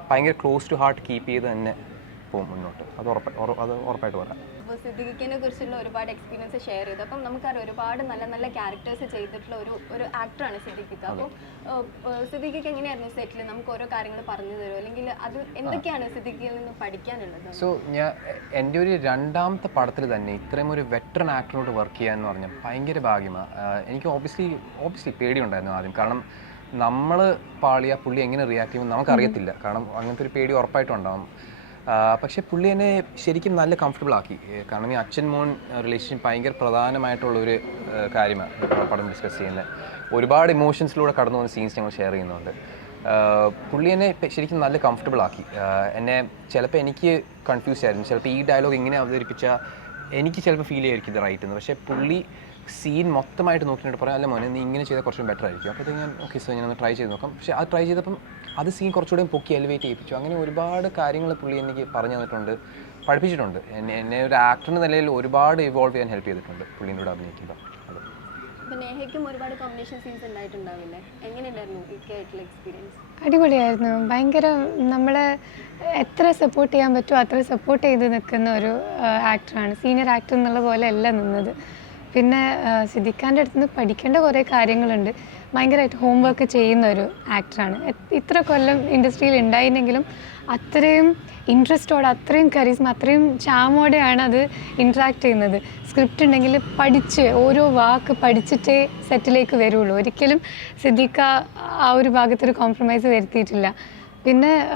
ഭയങ്കര ക്ലോസ് ടു ഹാർട്ട് കീപ്പ് ചെയ്ത് തന്നെ പോകും മുന്നോട്ട്. അത് ഉറപ്പ് അത് ഉറപ്പായിട്ട് പറയാം. അപ്പോൾ സിദ്ദിഖിനെ കുറിച്ചുള്ള ഒരുപാട് എക്സ്പീരിയൻസ് ഷെയർ ചെയ്തു. അപ്പം നമുക്കറിയാം ഒരുപാട് നല്ല നല്ല ക്യാരക്ടേഴ്സ് ചെയ്തിട്ടുള്ള ഒരു ഒരു ആക്ടറാണ് സിദ്ദിഖിക്ക് അപ്പോൾ സിദ്ദിഖിക്ക് എങ്ങനെയായിരുന്നു സെറ്റിൽ നമുക്ക് ഓരോ കാര്യങ്ങൾ പറഞ്ഞു തരുമോ? അല്ലെങ്കിൽ അത് എന്തൊക്കെയാണ് സിദ്ദിഖിയിൽ നിന്ന് പഠിക്കാനുള്ളത്? സോ ഞാൻ എന്റെ ഒരു രണ്ടാമത്തെ പടത്തിൽ തന്നെ ഇത്രയും ഒരു വെറ്ററൻ ആക്ടറോട് വർക്ക് ചെയ്യുക എന്ന് പറഞ്ഞാൽ ഭയങ്കര ഭാഗ്യമാണ് എനിക്ക് ഓബിയസ്ലി ഓബിയസ്ലി പേടിയുണ്ടായിരുന്നു ആദ്യം. കാരണം നമ്മൾ പാളിയ പുള്ളി എങ്ങനെ റിയാക്ട് ചെയ്യുമെന്ന് നമുക്കറിയത്തില്ല. കാരണം അങ്ങനത്തെ ഒരു പേടി ഉറപ്പായിട്ടും ഉണ്ടാവും. ആ, പക്ഷേ പുള്ളി എന്നെ ശരിക്കും നല്ല കംഫർട്ടബിൾ ആക്കി. കാരണം ഈ അച്ഛൻ മോൻ റിലേഷൻ ഭയങ്കര പ്രധാനമായിട്ടുള്ളൊരു കാര്യമാണ് പടം ഡിസ്കസ് ചെയ്യുന്നത്. ഒരുപാട് ഇമോഷൻസിലൂടെ കടന്നു പോകുന്ന സീൻസ് ഞങ്ങൾ ഷെയർ ചെയ്യുന്നുണ്ട്. പുള്ളി എന്നെ ശരിക്കും നല്ല കംഫർട്ടബിൾ ആക്കി. എന്നെ ചിലപ്പോൾ എനിക്ക് കൺഫ്യൂസ് ആയിരുന്നു. ചിലപ്പോൾ ഈ ഡയലോഗ് എങ്ങനെ അവതരിപ്പിച്ചാൽ എനിക്ക് ചിലപ്പോൾ ഫീൽ ചെയ്യായിരിക്കും ഇത് റൈറ്റ് എന്ന്. പക്ഷേ പുള്ളി സീൻ മൊത്തമായിട്ട് നോക്കിയിട്ട് പറയാം അല്ല മോനെ നീ ഇങ്ങനെ ചെയ്താൽ കുറച്ചും ബെറ്റർ ആയിരിക്കും. അപ്പോൾ ഞാൻ ഓക്കെ സോ ഞാൻ ട്രൈ ചെയ്ത് നോക്കാം. പക്ഷേ ആ ട്രൈ ചെയ്തപ്പം അത് സീൻ കുറച്ചുകൂടെ പൊക്കി എലിവേറ്റ് ചെയ്യിപ്പിച്ചു. അങ്ങനെ ഒരുപാട് കാര്യങ്ങൾ പുള്ളി എനിക്ക് പറഞ്ഞു തന്നിട്ടുണ്ട് പഠിപ്പിച്ചിട്ടുണ്ട്. എന്നെ എന്നെ ഒരു ആക്ടർ എന്ന നിലയിൽ ഒരുപാട് ഇവോൾവ് ചെയ്യാൻ ഹെൽപ്പ് ചെയ്തിട്ടുണ്ട് പുള്ളിന്റെ കൂടെ അഭിനയിക്കുമ്പോൾ അത്. അടിപൊളിയായിരുന്നു. ഭയങ്കര നമ്മൾ എത്ര സപ്പോർട്ട് ചെയ്യാൻ പറ്റുമോ അത്ര സപ്പോർട്ട് ചെയ്ത് നിൽക്കുന്ന ഒരു ആക്ടറാണ് സീനിയർ ആക്ടർ എന്നുള്ള പോലെ അല്ല നിന്നത്. പിന്നെ സിദ്ദിഖാന്റെ അടുത്ത് നിന്ന് പഠിക്കേണ്ട കുറേ കാര്യങ്ങളുണ്ട്. ഭയങ്കരമായിട്ട് ഹോംവർക്ക് ചെയ്യുന്ന ഒരു ആക്ടറാണ് ഇത്ര കൊല്ലം ഇൻഡസ്ട്രിയിൽ ഉണ്ടായിരുന്നെങ്കിലും അത്രയും ഇൻട്രസ്റ്റോടെ അത്രയും കരീസ്മ അത്രയും ചാമോടെയാണ് അത് ഇൻട്രാക്ട് ചെയ്യുന്നത്. സ്ക്രിപ്റ്റ് ഉണ്ടെങ്കിൽ പഠിച്ച് ഓരോ വാക്ക് പഠിച്ചിട്ടേ സെറ്റിലേക്ക് വരുള്ളൂ. ഒരിക്കലും സിദ്ദിഖ ആ ഒരു ഭാഗത്തൊരു കോംപ്രമൈസ് വരുത്തിയിട്ടില്ല. പിന്നെ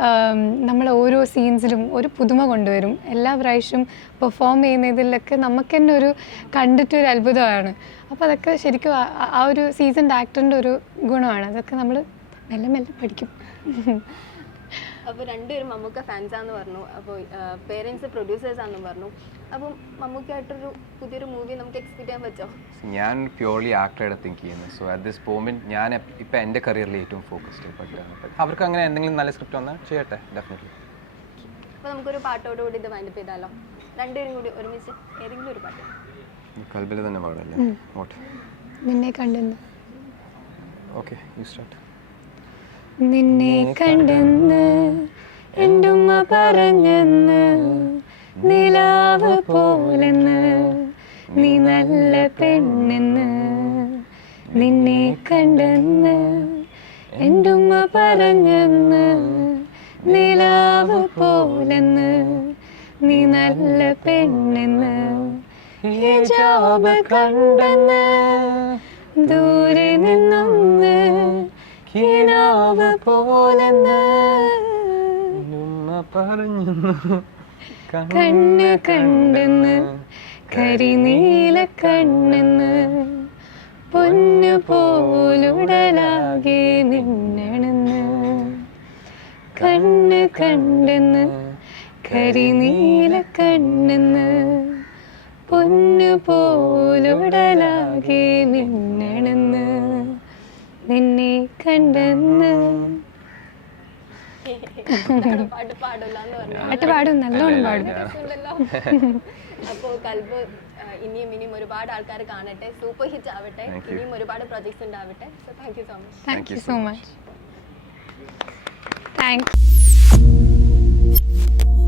നമ്മൾ ഓരോ സീൻസിലും ഒരു പുതുമ കൊണ്ടുവരും. എല്ലാ പ്രാവശ്യം പെർഫോം ചെയ്യുന്നതിലൊക്കെ നമുക്ക് തന്നെ ഒരു കണ്ടിട്ടൊരു അത്ഭുതമാണ്. അപ്പോൾ അതൊക്കെ ശരിക്കും ആ- ഒരു സീസൺ ആക്ടറിന്റെ ഒരു ഗുണമാണ്. അതൊക്കെ നമ്മൾ മെല്ലെ മെല്ലെ പഠിക്കും. അപ്പോൾ രണ്ടുപേരും മമ്മൂക്ക ഫാൻസാന്ന് പറഞ്ഞു. അപ്പോൾ പേരൻസ് പ്രൊഡ്യൂസേഴ്സ് ആണെന്ന് പറഞ്ഞു. അപ്പം മമ്മൂക്കായിട്ടൊരു പുതിയൊരു മൂവി നമുക്ക് എക്സ്പെക്ട് ചെയ്യാൻ പറ്റുമോ ഞാൻ പ്യുവർലി ആക്ടറായിട്ട് തിങ്ക് ചെയ്യുന്നത് സോ അറ്റ് ദിസ് മോമെന്റ് ഞാൻ ഇപ്പം എന്റെ കരിയറിൽ ഏറ്റവും ഫോക്കസ്ഡ് ബട്ട് അവർക്ക് അങ്ങനെ എന്തെങ്കിലും നല്ല സ്ക്രിപ്റ്റ് വന്നാൽ ചെയ്യട്ടെ ഡെഫിനറ്റ്ലി അപ്പോൾ നമുക്കൊരു പാട്ടോട് കൂടി ഇത് വൈൻഡപ്പ് ചെയ്താലോ? രണ്ടുപേരും കൂടി ഒരുമിച്ച് ഏതെങ്കിലും ഒരു പാട്ട്. കൽബിൽ തന്നെ പാടല്ലേ? ഓക്കെ നിന്നെ കണ്ടെന്ന് ഓക്കെ യു സ്റ്റാർട്ട് നിന്നെ കണ്ടെന്ന് എന്റെ ഉമ്മ പറഞ്ഞെന്ന് നിലാവ് പോലെന്ന് നീ നല്ല പെണ്ണെന്ന് നിന്നെ കണ്ടെന്ന് എന്റെ ഉമ്മ പറഞ്ഞെന്ന് നിലാവ് പോലെന്ന് നീ നല്ല പെണ്ണെന്ന് ഹിജാബ് കണ്ടെന്ന് ദൂരെ നിന്നൊന്ന് കിനാവ് പോലെന്ന് പറഞ്ഞു കണ്ണ് കണ്ടെന്ന് കരിനീല കണ്ണെന്ന്. പൊന്നു പോലുടലാകെ നിന്നണെന്ന്. കണ്ണ് കണ്ടെന്ന് കരിനീല കണ്ണെന്ന്. പൊന്നു പോലുടലാകെ നിന്നണെന്ന്. നിന്നെ കണ്ടെന്ന്. പാട്ട് പാടും നല്ലോണം പാടും. അപ്പോൾ കൽബ് ഇനിയും ഇനിയും ഒരുപാട് ആൾക്കാർ കാണട്ടെ. സൂപ്പർ ഹിറ്റ് ആവട്ടെ. ഇനിയും ഒരുപാട് പ്രൊജക്ട്സ് ഉണ്ടാവട്ടെ. So thank you so much thank you so much thank